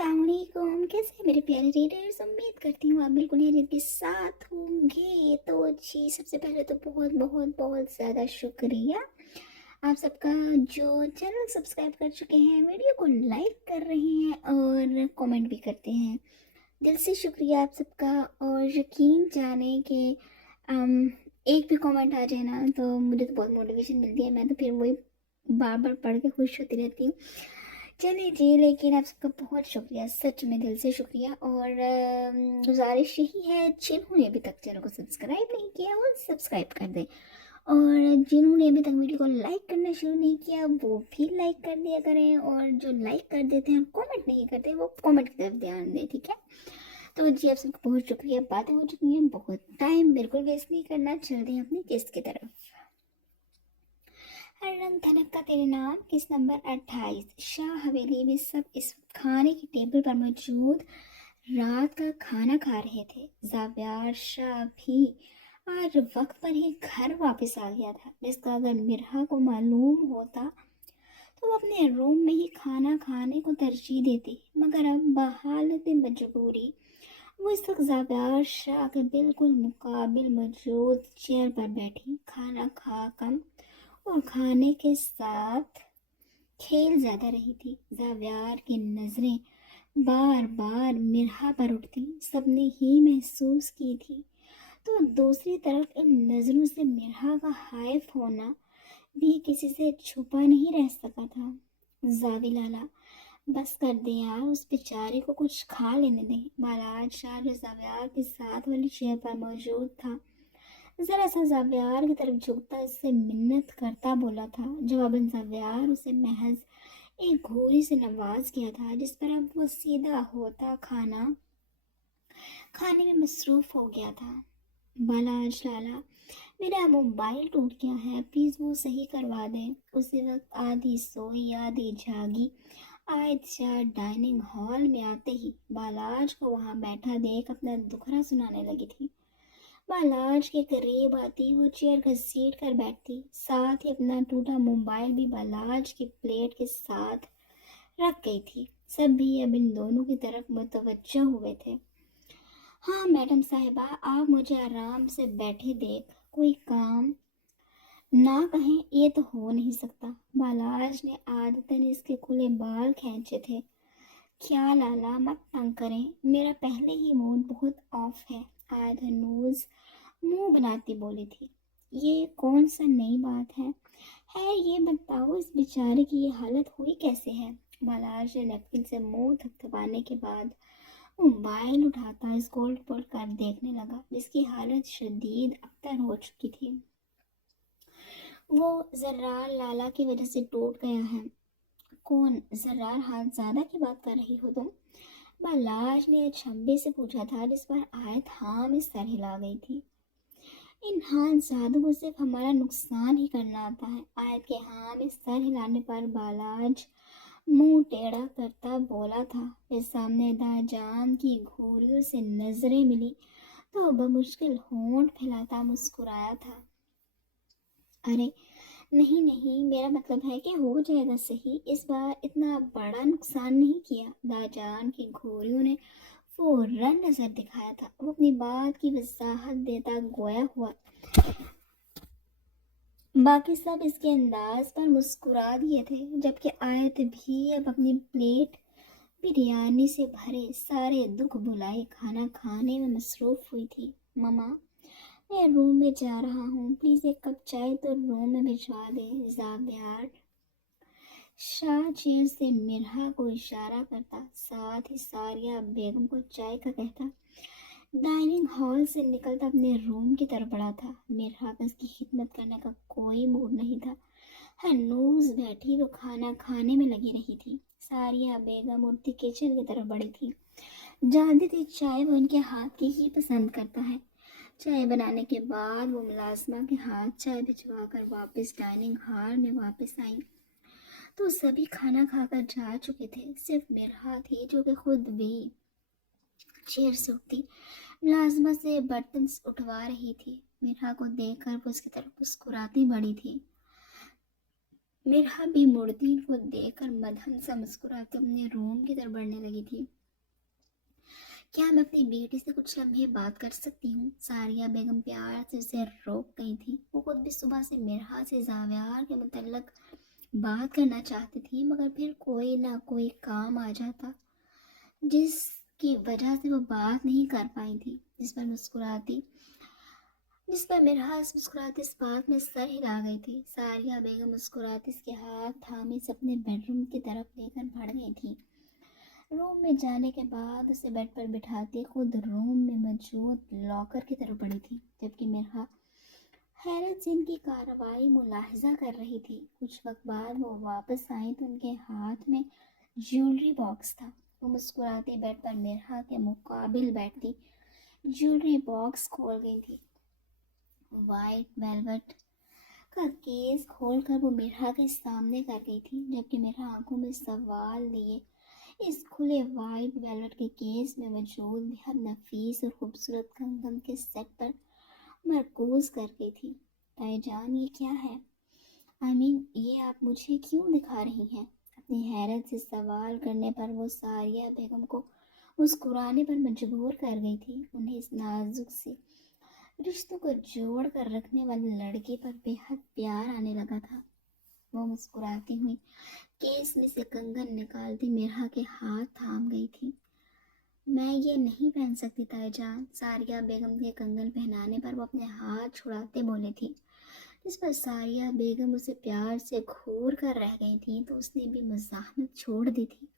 अस्सलाम वालेकुम। कैसे हैं मेरे प्यारे रीडर्स? उम्मीद करती हूँ आप बिल्कुल खैरियत के साथ होंगे। तो जी, सबसे पहले तो बहुत बहुत बहुत ज़्यादा शुक्रिया आप सबका जो चैनल सब्सक्राइब कर चुके हैं, वीडियो को लाइक कर रहे हैं और कमेंट भी करते हैं। दिल से शुक्रिया आप सबका। और यकीन जाने कि एक भी कमेंट आ जाए ना तो मुझे तो बहुत मोटिवेशन मिलती है। मैं तो फिर वही बार बार पढ़ के खुश होती रहती हूँ। चलिए जी, लेकिन आप सबका बहुत शुक्रिया, सच में दिल से शुक्रिया। और गुजारिश यही है, जिन्होंने अभी तक चैनल को सब्सक्राइब नहीं किया वो सब्सक्राइब कर दें, और जिन्होंने अभी तक वीडियो को लाइक करना शुरू नहीं किया वो भी लाइक कर दिया करें, और जो लाइक कर देते हैं कमेंट नहीं करते वो कमेंट की तरफ ध्यान दें, ठीक है। तो जी, आप सबका बहुत शुक्रिया। बातें हो चुकी हैं, बहुत टाइम बिल्कुल वेस्ट नहीं करना, चलते हैं अपनी किस्त की तरफ। हर रंग धनक का तेरे नाम किस नंबर 28। शाह हवेली में सब इस वक्त खाने की टेबल पर मौजूद रात का खाना खा रहे थे। जाव्यार शाह भी आज वक्त पर ही घर वापस आ गया था, जिसका अगर मिर्हा को मालूम होता तो वो अपने रूम में ही खाना खाने को तरजीह देती, मगर अब बहालत मजबूरी वो इस वक्त जाव्यार शाह के बिल्कुल मुकाबिल मौजूद चेयर पर बैठी खाना खा कम और खाने के साथ खेल ज्यादा रही थी। जाव्यार की नजरें बार बार मिर्हा पर उठती, सबने ही महसूस की थी। तो दूसरी तरफ इन नजरों से मिर्हा का हाइफ होना भी किसी से छुपा नहीं रह सका था। जावी लाला, बस कर दे यार, उस बेचारे को कुछ खा लेने दे। बालाज शाह जो जाव्यार के साथ वाली चेयर पर मौजूद था, जरा सा जाव्यार की तरफ झुकता इससे मिन्नत करता बोला था। जवाबन जाव्यार उसे महज एक घूरी से नवाज किया था, जिस पर अब वो सीधा होता खाना खाने में मसरूफ हो गया था। बालाज लाला, मेरा मोबाइल टूट गया है, प्लीज वो सही करवा दें। उसी वक्त आधी सोई आधी जागी आयशा डाइनिंग हॉल में आते ही बालाज को वहां बैठा देख अपना दुखड़ा सुनाने लगी थी। बालाज के करीब आती वो चेयर घसीट कर बैठती, साथ ही अपना टूटा मोबाइल भी बालाज की प्लेट के साथ रख गई थी। सब भी अब इन दोनों की तरफ मुतवज्जो हुए थे। हाँ मैडम साहिबा, आप मुझे आराम से बैठे देख कोई काम ना कहें, ये तो हो नहीं सकता। बालाज ने आदतन इसके खुले बाल खींचे थे। क्या लाला, मत तंग करें, मेरा पहले ही मूड बहुत ऑफ है। आयत हनूज मुंह बनाती बोली थी। ये कौन सा नई बात है? ये बताओ इस बेचारे की ये हालत हुई कैसे है? बालाज ने नैपकिन से मुंह थपथपाने के बाद मोबाइल उठाता स्क्रॉल पर कर देखने लगा, जिसकी हालत शदीद अबतर हो चुकी थी। वो जर्रार लाला की वजह से टूट गया है। कौन जर्रार हाथजादा की बात कर रही हो तुम? बालाज ने अचंभे से पूछा था, जिस पर आयत हाँ में सर हिला गई थी। इन हाथजादों को सिर्फ हमारा नुकसान ही करना आता है। आयत के हाँ में सर हिलाने पर बालाज मुंह टेढ़ा करता बोला था। फिर सामने दाजान की घूरियों से नजरें मिली तो बमुश्किल होंठ फैलाता मुस्कुराया था। अरे नहीं नहीं, मेरा मतलब है कि हो जाएगा सही, इस बार इतना बड़ा नुकसान नहीं किया। दाजान की घोड़ियों ने फौरन नजर दिखाया था। वो अपनी बात की वजाहत देता गोया हुआ, बाकी सब इसके अंदाज पर मुस्कुरा दिए थे, जबकि आयत भी अब अपनी प्लेट बिरयानी से भरे सारे दुख भुलाए खाना खाने में मसरूफ हुई थी। ममा, मैं रूम में जा रहा हूँ, प्लीज एक कप चाय तो रूम में भिजवा दे। जाबियार शाह चेयर से मिर्हा को इशारा करता, साथ ही सारिया बेगम को चाय का कहता डाइनिंग हॉल से निकलता अपने रूम की तरफ बढ़ा था। मिर्हा का उसकी खिदमत करने का कोई मूड नहीं था। हनूज बैठी वो खाना खाने में लगी रही थी। सारिया बेगम उठती किचन की तरफ बढ़ी थी। जानती थी चाय वो उनके हाथ की ही पसंद करता है। चाय बनाने के बाद वो मुलाजमा के हाथ चाय भिजवा कर वापस डाइनिंग हॉल में वापस आई तो सभी खाना खाकर जा चुके थे। सिर्फ मिर्हा थी जो कि खुद भी चेयर से उठती मुलाजमा से बर्तन उठवा रही थी। मिर्हा को देखकर वो उसकी तरफ मुस्कुराती बड़ी थी। मिरहा भी मुर्दीन को देखकर मदहन सा मुस्कुराते अपने रूम की तरफ बढ़ने लगी थी। क्या मैं अपनी बेटी से कुछ लम्हे बात कर सकती हूँ? सारिया बेगम प्यार से उसे रोक गई थी। वो खुद भी सुबह से मिरहा से जावियार के मुतल्लक बात करना चाहती थी, मगर फिर कोई ना कोई काम आ जाता जिसकी वजह से वो बात नहीं कर पाई थी। जिस पर मिरहास मुस्कुराती इस बात में सर हिला गई थी। सारिया बेगम मुस्कुराती इसके हाथ थामे से अपने बेडरूम की तरफ लेकर बढ़ गई थी। रूम में जाने के बाद उसे बेड पर बिठाती खुद रूम में मौजूद लॉकर की तरफ बढ़ी थी, जबकि मिरहा हैरत से इनकी कार्रवाई मुलाहिजा कर रही थी। कुछ वक्त बाद वो वापस आई तो उनके हाथ में ज्वेलरी बॉक्स था। वो मुस्कुराती बेड पर मिरहा के मुकाबिल बैठती ज्वेलरी बॉक्स खोल गई थी। वाइट वेलवेट का केस खोलकर वो मिरहा के सामने कर गई थी, जबकि मिरहा आंखों में सवाल लिए इस खुले वाइट वेलवेट के केस में मौजूद बेहद नफीस और खूबसूरत कंगन के सेट पर मरकूज कर गई थी। ताईजान, ये क्या है? ये आप मुझे क्यों दिखा रही हैं? अपनी हैरत से सवाल करने पर वो सारिया बेगम को मुस्कुराने पर मजबूर कर गई थी। उन्हें इस नाजुक से रिश्तों को जोड़ कर रखने वाली लड़की पर बेहद प्यार आने लगा था। वो मुस्कुराती हुई केस में से कंगन निकालती मिरहा के हाथ थाम गई थी। मैं ये नहीं पहन सकती ताईजान। सारिया बेगम के कंगन पहनाने पर वो अपने हाथ छुड़ाते बोली थी, जिस पर सारिया बेगम उसे प्यार से घूर कर रह गई थी तो उसने भी मुज़ाहमत छोड़ दी थी।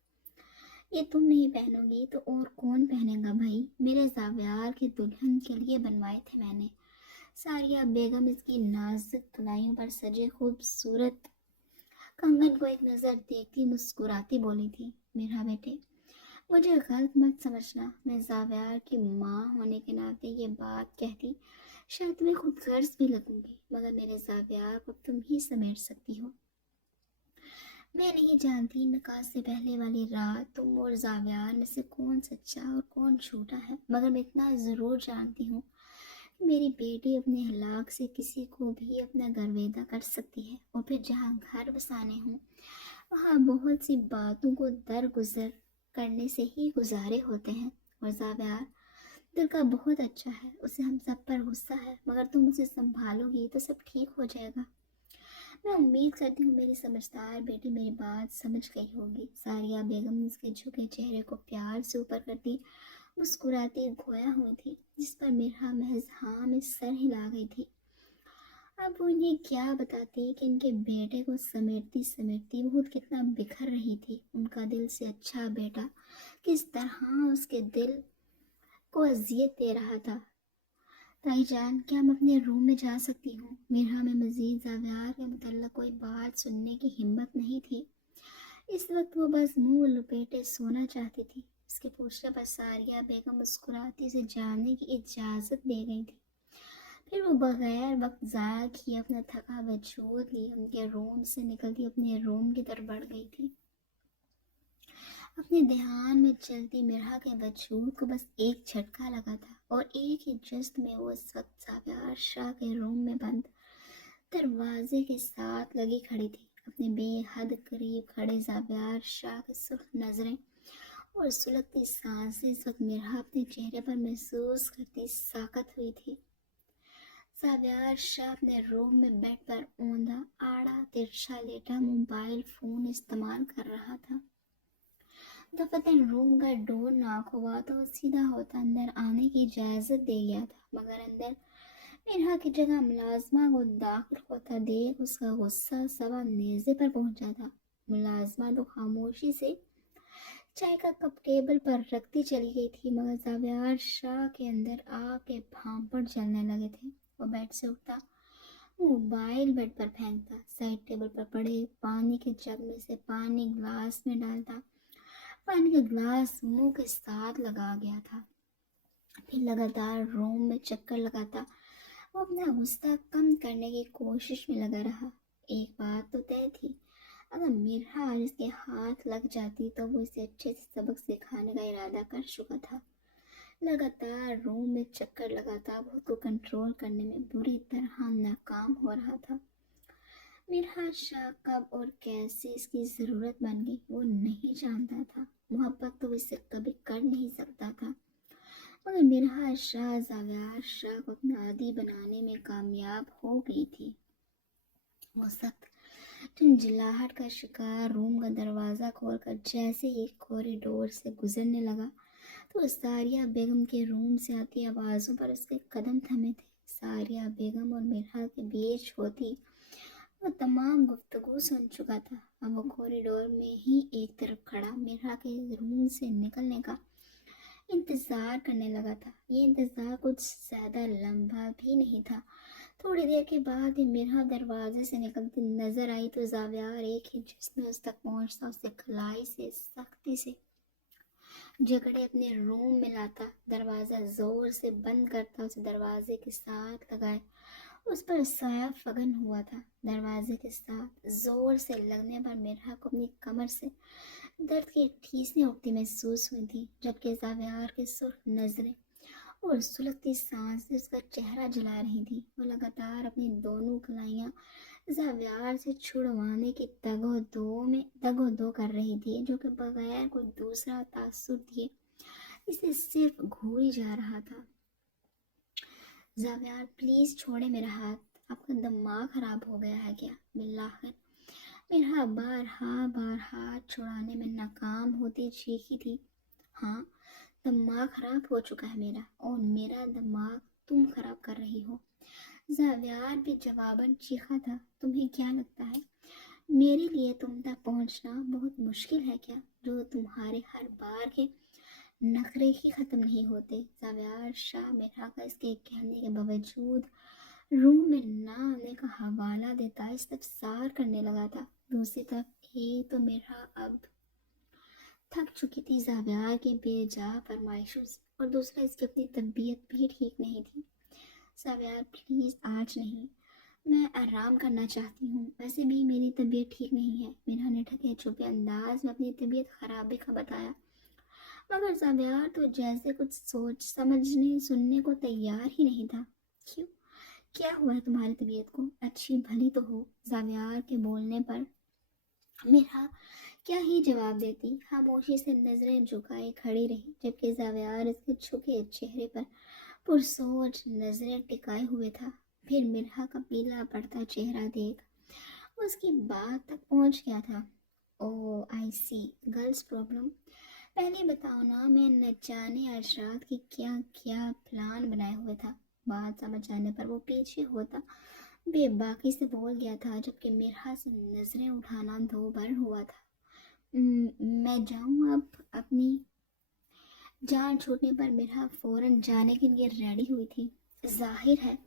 ये तुम नहीं पहनोगी तो और कौन पहनेगा भाई? मेरे जावियार की दुल्हन के लिए बनवाए थे मैंने। सारिया बेगम इसकी नाजुक कलाइयों पर सजे खूबसूरत कंगन को एक नज़र देखती मुस्कुराती बोली थी, मेरा बेटे, मुझे गलत मत समझना। मैं जावियार की माँ होने के नाते ये बात कहती शायद तुम्हें खुद गर्ज भी लगूंगी, मगर मेरे जावियार को तुम ही समेट सकती हो। मैं नहीं जानती निकाह से पहले वाली रात तुम और जावियार में से कौन सच्चा और कौन झूठा है, मगर मैं इतना ज़रूर जानती हूँ कि मेरी बेटी अपने हलाक से किसी को भी अपना गर्वेदा कर सकती है, और फिर जहाँ घर बसाने हों वहाँ बहुत सी बातों को दरगुजर करने से ही गुजारे होते हैं। और जावियार दिल का बहुत अच्छा है, उसे हम सब पर गुस्सा है, मगर तुम उसे संभालोगी तो सब ठीक हो जाएगा। मैं उम्मीद करती हूँ मेरी समझदार बेटी मेरी बात समझ गई होगी। सारिया बेगम उसके झुके चेहरे को प्यार से ऊपर करती मुस्कुराती खोया हुई थी, जिस पर मिरहा महज हाँ में सर हिला गई थी। अब वो इन्हें क्या बताती कि इनके बेटे को समेटती समेटती बहुत कितना बिखर रही थी। उनका दिल से अच्छा बेटा किस तरह उसके दिल को अजियत दे रहा था। ताईजान, क्या मैं अपने रूम में जा सकती हूँ? मिरहा में मजीद जावियार के मुतल्लक कोई बात सुनने की हिम्मत नहीं थी। इस वक्त वो बस मुंह लपेटे सोना चाहती थी। उसके पूछने पर सारिया बेगम मुस्कुराती से जाने की इजाज़त दे गई थी। फिर वो बगैर वक्त ज़ाया किए अपना थका वजूद लिए उनके रूम से निकलती अपने रूम की तरफ बढ़ गई थी। अपने ध्यान में चलती मिरहा के वजूद को बस एक झटका लगा था, और एक ही जस्त में वो इस वक्त जावियार शाह के रूम में बंद दरवाजे के साथ लगी खड़ी थी। अपने बेहद करीब खड़े जावियार शाह की सुर्ख नजरें और सुलगती सांसें इस वक्त मिरहा अपने चेहरे पर महसूस करती साकत हुई थी। जावियार शाह अपने रूम में बेड पर औंधा आड़ा तिरछा लेटा मोबाइल फोन इस्तेमाल कर रहा था। दफतन रूम का डोर नॉक हुआ तो वो सीधा होता अंदर आने की इजाज़त दे गया था, मगर अंदर मिरहा की जगह मुलाजमा को दाखिल होता देख उसका गुस्सा सवा नेज़े पर पहुंचा था। मुलाजमा तो खामोशी से चाय का कप टेबल पर रखती चली गई थी, मगर जावियार शाह के अंदर आग के भांपड़ जलने लगे थे। वो बेड से उठता, मोबाइल बेड पर फेंकता, साइड टेबल पर पड़े पानी के जग में से पानी ग्लास में डालता। पानी का ग्लास मुंह के साथ लगा गया था। फिर लगातार रूम में चक्कर लगाता वो अपना गुस्सा कम करने की कोशिश में लगा रहा। एक बात तो तय थी, अगर मिरहा इसके हाथ लग जाती तो वो इसे अच्छे से सबक सिखाने का इरादा कर चुका था। लगातार रूम में चक्कर लगाता वो उसको कंट्रोल करने में बुरी तरह नाकाम हो रहा था। मिरहा शाह कब और कैसे इसकी ज़रूरत बन गई वो नहीं जानता था। मोहब्बत तो इसे कभी कर नहीं सकता था, मगर मिरहा शाह जाव्यार शाह को अपना आदी बनाने में कामयाब हो गई थी। वो सख्त झंझलाहट का शिकार रूम का दरवाज़ा खोलकर जैसे ही कॉरिडोर से गुजरने लगा तो सारिया बेगम के रूम से आती आवाज़ों पर उसके कदम थमे थे। सारिया बेगम और मिरहा के बीच होती वो तमाम गुफ्तगू सुन चुका था। अब वो कॉरिडोर में ही एक तरफ खड़ा मिरहा के रूम से निकलने का इंतज़ार करने लगा था। ये इंतज़ार कुछ ज़्यादा लंबा भी नहीं था। थोड़ी देर के बाद ही मिरहा दरवाजे से निकलती नजर आई तो जावियार एक ही जिसमें उस तक पहुंचता उसे कलाई से सख्ती से जकड़े अपने रूम में लाता, दरवाज़ा ज़ोर से बंद करता, उसे दरवाजे के साथ लगाए उस पर साया फगन हुआ था। दरवाजे के साथ जोर से लगने पर मिरहा को अपनी कमर से दर्द की ठीसें उठती महसूस हुई थी, जबकि जावियार की सुर्ख नजरें और सुलगती सांसें उसका चेहरा जला रही थी। वो लगातार अपनी दोनों कलाइयाँ जावियार से छुड़वाने की तगो दो कर रही थी, जो कि बगैर कोई दूसरा तासुर दिए इसे सिर्फ घूरी जा रहा था। जावियार प्लीज छोड़े मेरा हाथ, आपका दिमाग खराब हो गया है क्या? बिल्लाहिर मेरा बार हाथ छुड़ाने में नाकाम होती चीखी थी। हाँ, दिमाग खराब हो चुका है मेरा, और मेरा दिमाग तुम खराब कर रही हो। जावियार भी जवाबन चीखा था। तुम्हें क्या लगता है मेरे लिए तुम तक पहुंचना बहुत मुश्किल है क्या, जो तुम्हारे हर बार के नखरे ही खत्म नहीं होते? जावियार शाह मिरहा का इसके कहने के बावजूद रूम में ना आने का हवाला देता इस्तफसार करने लगा था। दूसरी तरफ एक तो मिरहा अब थक चुकी थी जावियार की बेजा फरमाइशों से, और दूसरा इसकी अपनी तबीयत भी ठीक नहीं थी। जावियार प्लीज़ आज नहीं, मैं आराम करना चाहती हूँ, वैसे भी मेरी तबीयत ठीक नहीं है। मिरहा ने ढके छुपे अंदाज में अपनी तबीयत खराबी का बताया, मगर जावियार तो जैसे कुछ सोच समझने सुनने को तैयार ही नहीं था। क्यों, क्या हुआ है तुम्हारी तबीयत को? अच्छी भली तो हो। जावियार के बोलने पर मिरहा क्या ही जवाब देती, खामोशी से नजरें झुकाए खड़ी रही, जबकि जावियार इसके झुके चेहरे पर पुरसोच नजरें टिकाए हुए था। फिर मिरहा का पीला पड़ता चेहरा देख उसकी बात तक पहुंच गया था। ओ आई सी, गर्ल्स प्रॉब्लम। पहले बताओ ना, मैं न जाने आज रात की क्या क्या प्लान बनाए हुए था। बात समझ आने पर वो पीछे होता बेबाकी से बोल गया था, जबकि मिरहा से नजरें उठाना दो बार हुआ था। मैं जाऊँ अब? अपनी जान छूटने पर मिरहा फौरन जाने के लिए रेडी हुई थी। जाहिर है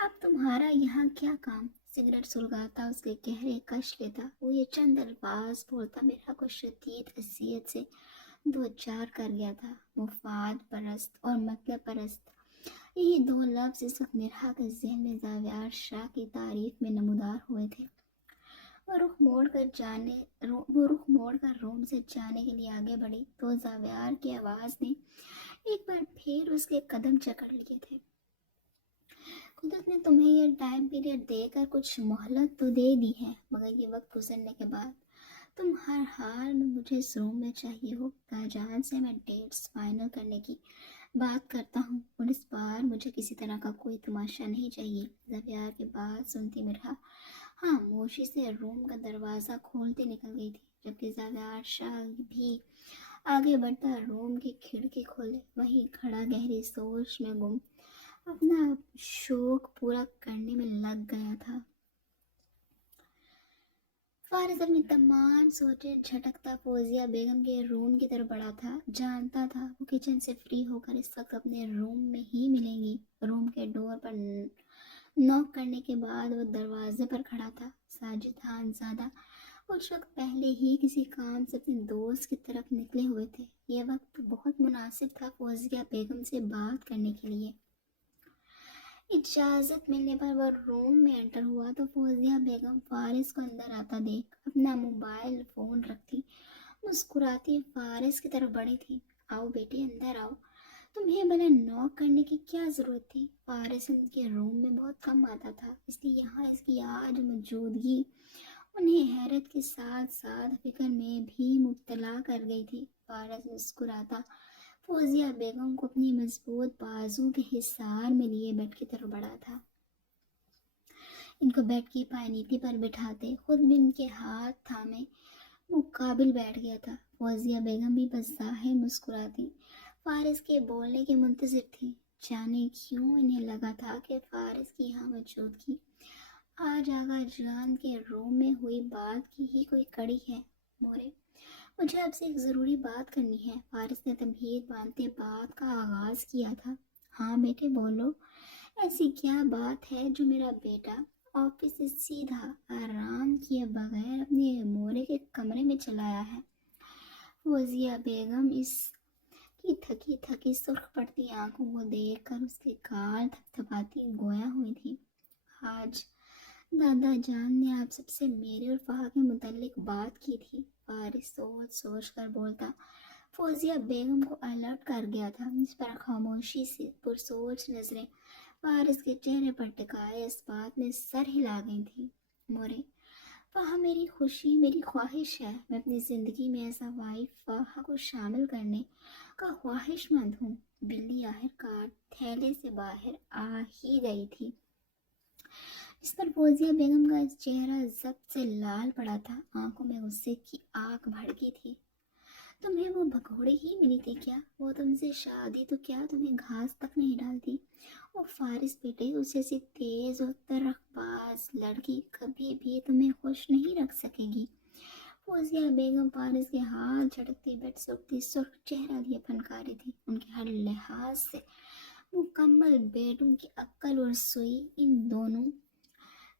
अब तुम्हारा यहाँ क्या काम? सिगरेट सुलगाता उसके गहरे कश लेता वो ये चंद अल्फाज बोलता मिरहा को शदीद अजियत से दो चार कर गया था। मुफाद परस्त और मतलब परस्त, यही दो लफ्ज इस वक्त मिरहा के जहन में जावियार शाह की तारीफ में नमूदार हुए थे। वो रुख मोड़ कर रूम से जाने के लिए आगे बढ़ी तो जावियार की आवाज ने एक बार फिर उसके कदम जकड़ लिए थे। कुदरत ने तुम्हें यह टाइम पीरियड देकर कुछ मोहलत तो दे दी है, मगर ये वक्त गुजरने के बाद तुम हर हाल में मुझे इस रूम में चाहिए हो। ताजान से मैं डेट्स फाइनल करने की बात करता हूँ, और इस बार मुझे किसी तरह का कोई तमाशा नहीं चाहिए। जावियार की बात सुनती मिरहा खामोशी से रूम का दरवाज़ा खोलते निकल गई थी, जबकि जावियार शाह भी आगे बढ़ता रूम की खिड़की खोले वहीं खड़ा गहरी सोच में गुम अपना शौक पूरा करने में लग गया था। फारिस अपनी तमाम सोचें झटकता फौजिया बेगम के रूम की तरफ बढ़ा था। जानता था वो किचन से फ्री होकर इस वक्त अपने रूम में ही मिलेंगी। रूम के डोर पर नॉक करने के बाद वो दरवाजे पर खड़ा था। साजिद खानज़ादा कुछ वक्त पहले ही किसी काम से अपने दोस्त की तरफ निकले हुए थे। यह वक्त बहुत मुनासिब था फौजिया बेगम से बात करने के लिए। इजाज़त मिलने पर वह रूम में एंटर हुआ तो फौजिया बेगम फारिस को अंदर आता देख अपना मोबाइल फ़ोन रखती मुस्कुराती फारिस की तरफ बढ़ी थी। आओ बेटी अंदर आओ, تمہیں بھلا نوک کرنے کی کیا ضرورت تھی؟ فارس ان کے روم میں بہت کم آتا تھا، اس لیے یہاں اس کی آج موجودگی انہیں حیرت کے ساتھ ساتھ فکر میں بھی مبتلا کر گئی تھی۔ فارس مسکراتا فوزیہ بیگم کو اپنی مضبوط بازو کے حصار میں لیے بیڈ کی طرف بڑھا تھا۔ ان کو بیڈ کی پائنیتی پر بٹھاتے خود بھی ان کے ہاتھ تھامے مقابل بیٹھ گیا تھا۔ فوزیہ بیگم بھی بظاہر مسکراتی فارس کے بولنے کے منتظر تھی۔ جانے کیوں انہیں لگا تھا کہ فارس کی یہاں موجودگی آج آغا جان کے روم میں ہوئی بات کی ہی کوئی کڑی ہے۔ مورے، مجھے آپ سے ایک ضروری بات کرنی ہے، فارس نے تمہید باندھتے بات کا آغاز کیا تھا۔ ہاں بیٹے بولو، ایسی کیا بات ہے جو میرا بیٹا آفس سے سیدھا آرام کیے بغیر اپنے مورے کے کمرے میں چلایا ہے؟ فوزیہ بیگم اس کی تھکی تھکی سرخ پڑتی آنکھوں کو دیکھ کر اس کے گال تھپتھپاتی گویا ہوئی تھی۔ آج دادا جان نے آپ سب سے میرے اور فہا کے متعلق بات کی تھی، فارس سوچ سوچ کر بولتا فوزیہ بیگم کو الرٹ کر گیا تھا، جس پر خاموشی سے پرسوچ نظریں فارس کے چہرے پر ٹکائے اس بات میں سر ہلا گئی تھی۔ مورے، فہا میری خوشی، میری خواہش ہے، میں اپنی زندگی میں ایسا وائف فہا کو شامل کرنے کا خواہش مند ہوں۔ بلی آخر کار تھیلے سے باہر آ ہی گئی تھی، اس پر فوزیہ بیگم کا چہرہ ضبط سے لال پڑا تھا، آنکھوں میں غصے کی آگ بھڑکی تھی۔ تمہیں وہ بھگوڑی ہی ملی تھی کیا؟ وہ تم سے شادی تو کیا تمہیں گھاس تک نہیں ڈالتی؟ وہ فارس بیٹے، اس جیسی تیز اور ترق باز لڑکی کبھی بھی تمہیں خوش نہیں رکھ سکے گی۔ فوزیہ بیگم فارس کے ہاتھ جھٹکتی بیڈ سے اٹھتی سرخ چہرہ لیے پھنکا رہی تھی۔ ان کے ہر لحاظ سے مکمل بیٹوں کی عقل اور سوئی ان دونوں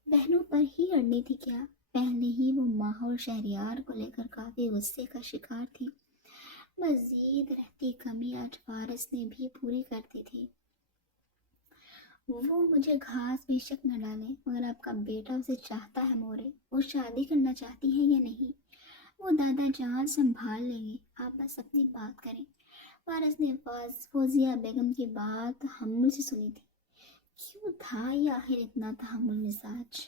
بہنوں پر ہی اڑنی تھی کیا؟ پہلے ہی وہ ماں اور شہریار کو لے کر کافی غصے کا شکار تھی، مزید رہتی کمی آج فارس نے بھی پوری کر دی تھی۔ وہ مجھے گھاس بے شک نہ ڈالیں، مگر آپ کا بیٹا اسے چاہتا ہے مورے، وہ شادی کرنا چاہتی ہے یا نہیں، وہ دادا جان سنبھال لیں گے، آپ بس اپنی بات کریں۔ فارس نے فوزیہ بیگم کی بات تحمل سے سنی تھی۔ کیوں تھا یہ آخر اتنا تحمل مزاج؟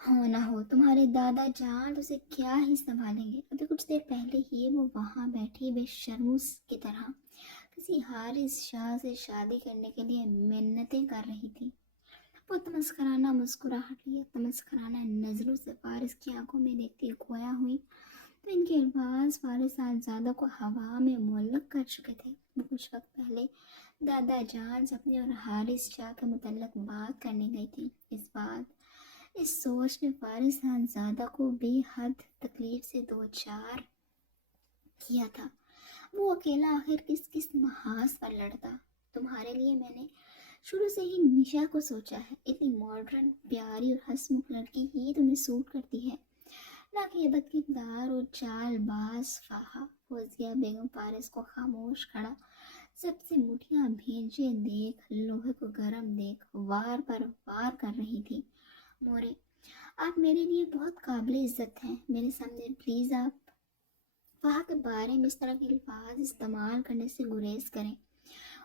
ہو نہ ہو، تمہارے دادا جان اسے کیا ہی سنبھالیں گے؟ ابھی کچھ دیر پہلے ہی وہ وہاں بیٹھی بے شرموس کی طرح کسی حارث شاہ سے شادی کرنے کے لیے منتیں کر رہی تھی۔ وہ تمسخرانہ مسکراہٹ لیے تمسخرانہ نظروں سے فارس کی آنکھوں میں دیکھتی گویا ہوئی تو ان کے الفاظ فارس صاحبزادہ کو ہوا میں معلق کر چکے تھے۔ وہ کچھ وقت پہلے دادا جان سے اپنے اور حارث شاہ کے متعلق بات کرنے گئی تھی۔ اس سوچ نے فارس صاحبزادہ کو بے حد تکلیف سے دوچار کیا تھا۔ وہ اکیلا آخر کس محاذ پر لڑتا؟ تمہارے لیے میں نے شروع سے ہی نشا کو سوچا ہے، اتنی ماڈرن، پیاری اور ہنسمکھ لڑکی ہی تمہیں سوٹ کرتی ہے، نہ کہ یہ بدکردار اور چال باز فہا۔ فوزیہ بیگم فارس کو خاموش کھڑا سب سے مٹھیاں بھیجے دیکھ، لوہے کو گرم دیکھ وار پر وار کر رہی تھی۔ مورے، آپ میرے لیے بہت قابل عزت ہیں، میرے سامنے پلیز آپ فہا کے بارے میں اس طرح کے الفاظ استعمال کرنے سے گریز کریں۔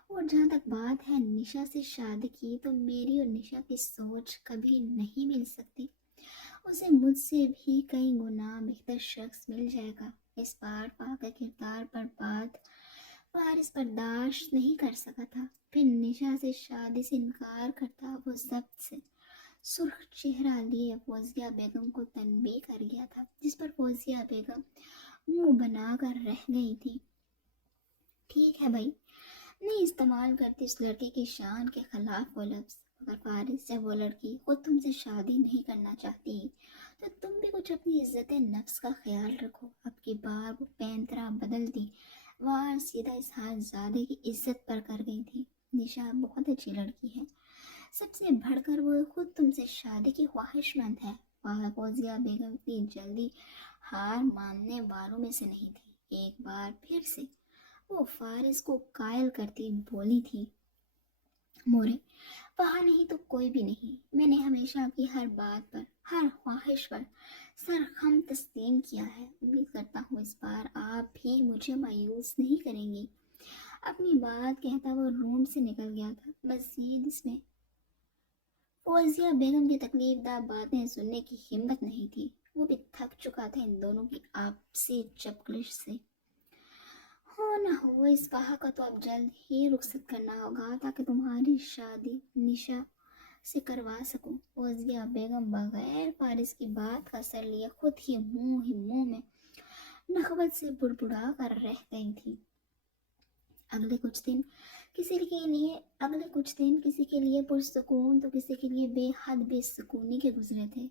اور جہاں تک بات ہے نشا سے شادی کی، تو میری اور نشا کی سوچ کبھی نہیں مل سکتی، اسے مجھ سے بھی کئی گنا بہتر شخص مل جائے گا۔ اس بار فہا کے کردار پر بات فارس برداشت نہیں کر سکا تھا، پھر نشا سے شادی سے انکار کرتا وہ ضبط سے سرخ چہرہ لیے فوزیہ بیگم کو تنبیہ کر گیا تھا، جس پر فوزیہ بیگم منہ بنا کر رہ گئی تھی۔ ٹھیک ہے بھائی، نہیں استعمال کرتی اس لڑکی کی شان کے خلاف وہ لفظ، مگر فارس جب وہ لڑکی خود تم سے شادی نہیں کرنا چاہتی تو تم بھی کچھ اپنی عزت نفس کا خیال رکھو۔ اب کی بار وہ پینترا بدل دی، وار سیدھا اس صاحبزادے کی عزت پر کر گئی تھی۔ نشا بہت اچھی لڑکی ہے، سب سے بڑھ کر وہ خود تم سے شادی کی خواہش مند ہے۔ فوزیہ بیگم اتنی جلدی ہار ماننے والوں میں سے نہیں تھی۔ ایک بار پھر سے وہ فارس کو قائل کرتی بولی تھی، مورے، فہا نہیں تو کوئی بھی نہیں، میں نے ہمیشہ آپ کی ہر بات پر، ہر خواہش پر سرخم تسلیم کیا ہے، امید کرتا ہوں اس بار آپ بھی مجھے مایوس نہیں کریں گی۔ اپنی بات کہتا وہ روم سے نکل گیا تھا۔ مزید اس میں فوزیہ بیگم کی تکلیف دہ باتیں سننے کی ہمت نہیں تھی، وہ بھی تھک چکا تھا ان دونوں کی آپسی چپکلش سے۔ ہو نہ ہو اس فہا کا تو اب جلد ہی رخصت کرنا ہوگا تاکہ تمہاری شادی نشا سے کروا سکوں۔ فوزیہ بیگم بغیر فارس کی بات کا اثر لیے خود ہی منہ میں نخوت سے بڑبڑا کر رہ گئی تھی۔ اگلے کچھ دن کسی کے لیے پرسکون تو کسی کے لیے بے حد بے سکونی کے گزرے تھے۔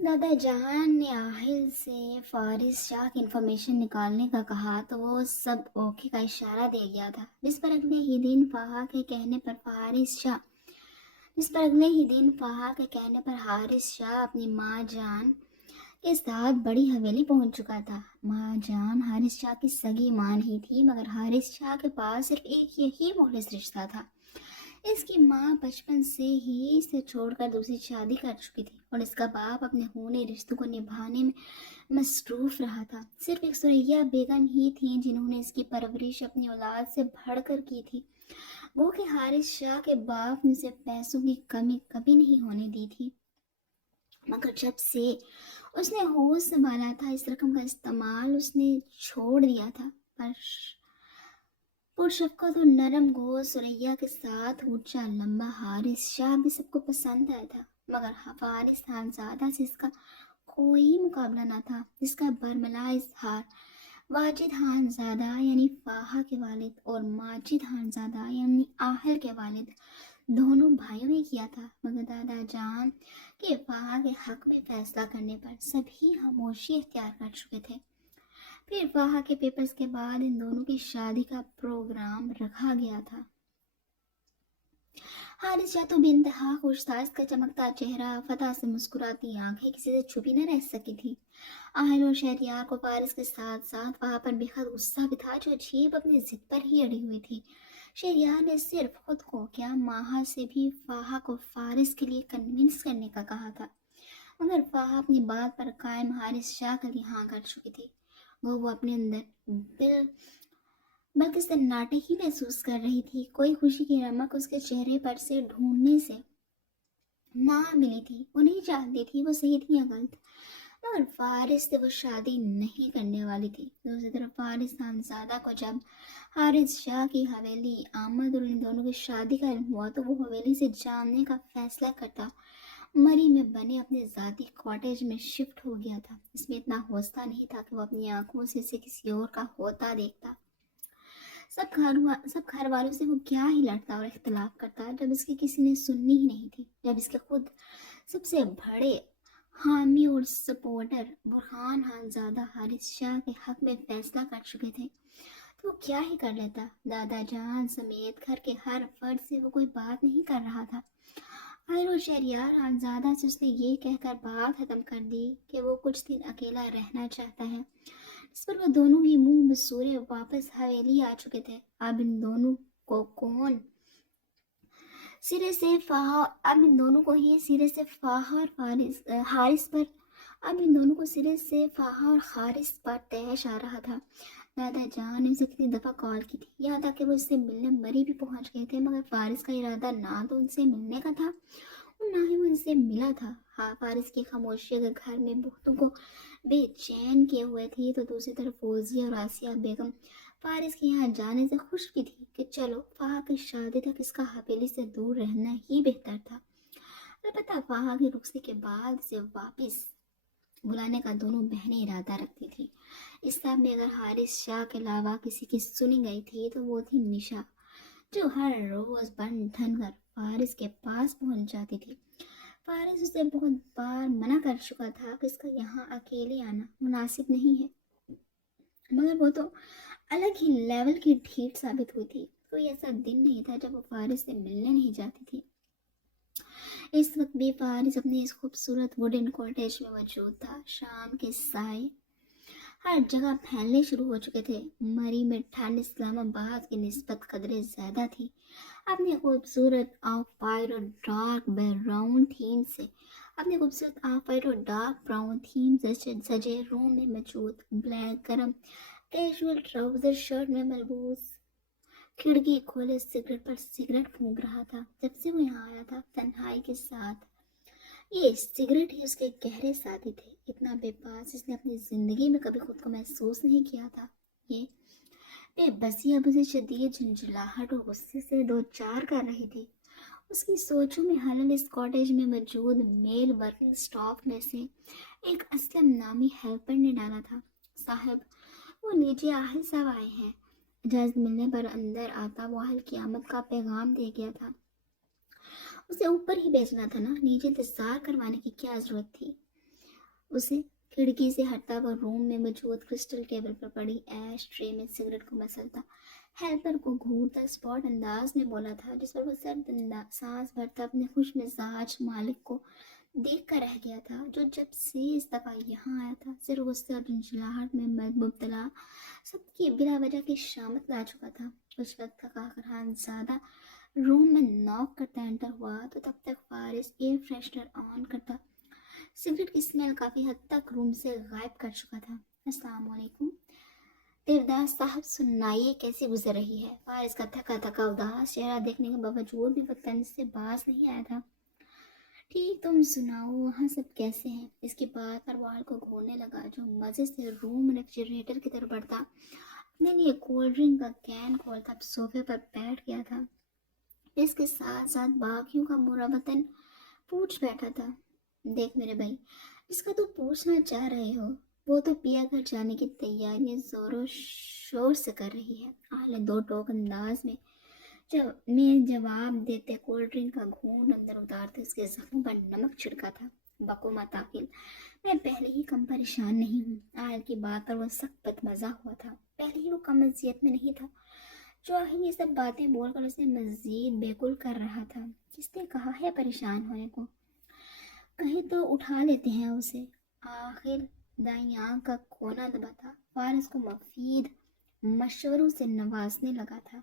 دادا جان نے آہل سے فارس شاہ کی انفارمیشن نکالنے کا کہا تو وہ سب اوکے کا اشارہ دے گیا تھا، جس پر اگلے ہی دن فہا کے کہنے پر حارث شاہ اپنی ماں جان کے ساتھ بڑی حویلی پہنچ چکا تھا۔ ماں جان حارث شاہ کی سگی ماں نہیں تھی، مگر حارث شاہ کے پاس صرف ایک یہی مخلص رشتہ تھا۔ اس کی ماں بچپن سے ہی اسے چھوڑ کر دوسری شادی کر چکی تھی اور اس کا باپ اپنے خونی رشتوں کو نبھانے میں مصروف رہا تھا۔ صرف ایک سریا بیگم ہی تھیں جنہوں نے اس کی پرورش اپنی اولاد سے بڑھ کر کی تھی۔ وہ کہ حارث شاہ کے باپ نے اسے پیسوں کی کمی کبھی نہیں ہونے دی تھی، مگر جب سے اس نے ہوش سنبھالا تھا اس رقم کا استعمال اس نے چھوڑ دیا تھا۔ پرشفقت اور نرم گوش سریا کے ساتھ اونچا لمبا حارث شاہ بھی سب کو پسند آیا تھا، مگر فارس خانزادہ سے اس کا کوئی مقابلہ نہ تھا، جس کا برملا اظہار واجد خانزادہ یعنی فاہا کے والد اور ماجد خانزادہ یعنی آہل کے والد دونوں بھائیوں نے کیا تھا۔ مگر دادا جان کے فاہا کے حق میں فیصلہ کرنے پر سبھی خاموشی اختیار کر چکے تھے۔ پھر فاہا کے پیپرز کے بعد ان دونوں کی شادی کا پروگرام رکھا گیا تھا۔ حارث شاہ تو بے انتہا خوش تھا، اس کا چمکتا چہرہ، فتح سے مسکراتی آنکھیں کسی سے چھپی نہ رہ سکی تھی۔ آہل اور شہریار کو فارس کے ساتھ ساتھ فاہا پر بے حد غصہ بھی تھا جو عجیب اپنی ضد پر ہی اڑی ہوئی تھی۔ شہریار نے صرف خود کو کیا ماہا سے بھی فاہا کو فارس کے لیے کنونس کرنے کا کہا تھا، مگر فاہا اپنی بات پر قائم حارث شاہ کے لیے ہاں کر چکی تھی۔ وہ اپنے اندر بلکہ سناٹے ہی محسوس کر رہی تھی، کوئی خوشی کی رمق اس کے چہرے پر سے ڈھونڈنے سے نہ ملی تھی۔ وہ نہیں چاہتی تھی وہ صحیح تھی یا غلط، مگر فارس سے وہ شادی نہیں کرنے والی تھی۔ دوسری طرف فارس خانزادہ کو جب حارث شاہ کی حویلی آمد اور ان دونوں کی شادی کا علم ہوا تو وہ حویلی سے جانے کا فیصلہ کرتا مری میں بنے اپنے ذاتی کاٹیج میں شفٹ ہو گیا تھا۔ اس میں اتنا حوصلہ نہیں تھا کہ وہ اپنی آنکھوں سے اسے کسی اور کا ہوتا دیکھتا۔ سب گھر والوں سے وہ کیا ہی لڑتا اور اختلاف کرتا جب اس کی کسی نے سننی ہی نہیں تھی۔ جب اس کے خود سب سے بڑے حامی اور سپورٹر برہان خانزادہ حارث شاہ کے حق میں فیصلہ کر چکے تھے تو وہ کیا ہی کر لیتا۔ دادا جان سمیت گھر کے ہر فرد سے وہ کوئی بات نہیں کر رہا تھا۔ آہل اور شہریار خانزادہ سے اس نے یہ کہہ کر بات ختم کر دی کہ وہ کچھ دن اکیلا رہنا چاہتا ہے، اس پر وہ دونوں ہی منہ بسورے واپس حویلی آ چکے تھے۔ اب ان دونوں کو ہی سرے سے فاہا اور حارث پر تیش آ رہا تھا۔ دادا جان نے اسے کتنی دفعہ کال کی تھی، یہاں تک کہ وہ اس سے ملنے مری بھی پہنچ گئے تھے، مگر فارس کا ارادہ نہ تو ان سے ملنے کا تھا اور نہ ہی وہ ان سے ملا تھا۔ فارس کی خاموشی اگر گھر میں بہتوں کو بے چین کیے ہوئے تھی تو دوسری طرف فوزیہ اور آسیہ بیگم فارس کے یہاں جانے سے خوش بھی تھی کہ چلو فاہا کی شادی تک اس کا حویلی سے دور رہنا ہی بہتر تھا۔ البتہ فاہا کی رخصتی کے بعد اسے واپس بلانے کا دونوں بہنیں ارادہ رکھتی تھی۔ اس سب میں اگر حارث شاہ کے علاوہ کسی کی سنی گئی تھی تو وہ تھی نشا، جو ہر روز بن ٹھن کر فارس کے پاس پہنچ جاتی تھی۔ فارس اسے بہت بار منع کر چکا تھا کہ اس کا یہاں اکیلے آنا مناسب نہیں ہے، مگر وہ تو الگ ہی لیول کی ڈھیٹ ثابت ہوئی تھی۔ کوئی ایسا دن نہیں تھا جب وہ فارس سے ملنے نہیں جاتی تھی۔ اس وقت بھی فارس اپنے اس خوبصورت ووڈن کاٹیج میں موجود تھا۔ شام کے سائے ہر جگہ پھیلنے شروع ہو چکے تھے۔ مری میں ٹھنڈ اسلام آباد کی نسبت قدرے زیادہ تھی۔ اپنی خوبصورت آف وائٹ اور ڈارک بیک گراؤنڈ تھیم سے अपने खूबसूरत ऑफ वाइट और डार्क ब्राउन थीम से सजे रूम में मौजूद ब्लैक गरम कैजुअल ट्राउजर शर्ट में मलबूस खिड़की खोले सिगरेट पर सिगरेट फूंक रहा था। जब से वो यहाँ आया था तन्हाई के साथ, ये सिगरेट ही उसके गहरे साथी थे। इतना बेपास इसने अपनी जिंदगी में कभी खुद को महसूस नहीं किया था। ये बेबसी अब उसे शदीद झुंझलाहट और गुस्से से दो चार कर रही थी। उसकी सोचों में हलन इस कॉटेज में मौजूद मेल वर्किंग स्टाफ में से एक असलम नामी हेल्पर ने डाला था। साहब, वो नीचे आहिल साहब आए हैं। इजाज़त मिलने पर अंदर आता वो अहल क़यामत का पैगाम दे गया था। उसे ऊपर ही भेजना था ना, नीचे इंतजार करवाने की क्या जरूरत थी। उसे खिड़की से हटता वो रूम में मौजूद क्रिस्टल टेबल पर पड़ी ऐश ट्रे में सिगरेट को मसलता, हेल्पर को घूरता स्पॉट अंदाज में बोला था, जिस पर वो सर्द सांस भरता अपने खुश मिजाज मालिक को देख कर रह गया था, जो जब से इस दफ़ा यहाँ आया था सिर्फ गुस्से और झुंझलाहट में मुब्तला सबकी बिला वजह की शामत ला चुका था। कुछ वक्त तक आखिर ज़्यादा रूम में नॉक करता एंटर हुआ तो तब तक फारिस एयर फ्रेशनर ऑन करता सिगरेट की स्मेल काफ़ी हद तक रूम से गायब कर चुका था। अस्सलाम वालेकुम देवदास साहब, सुनाइए कैसी गुजर रही है। फारिस का थका थका उदास चेहरा देखने के बावजूद भी वो तंज से बाज नहीं आया था। ठीक, तुम सुनाओ, वहाँ सब कैसे हैं। इसके बाद परवाल को घूरने लगा, जो मज़े से रूम रेफ्रिजरेटर की तरफ बढ़ता, अपने लिए कोल्ड ड्रिंक का कैन खोलता, अब सोफे पर बैठ गया था। इसके साथ साथ बाकियों का बुरा वतन पूछ बैठा था। देख मेरे भाई, जिसका तू पूछना चाह रहे हो वो तो पिया घर जाने की तैयारियां जोरों शोर से कर रही है। आले दो टोक अंदाज में जब मैं जवाब देते कोल्ड ड्रिंक का घूंट अंदर उतारते उसके जख्मों पर नमक छिड़का था। बको मत आकिल, मैं पहले ही कम परेशान नहीं हूँ। आयल की बात पर वो सख्त बदमजा हुआ था। पहले ही वो कम अजियत में नहीं था, जो आखिर ये सब बातें बोलकर उसे मजीद बेकुल कर रहा था। किसने कहा है परेशान होने को, कहीं तो उठा लेते हैं उसे। आखिर दाईं आंख का कोना दबा था। फारिस को मफीद मशवरों से नवाजने लगा था।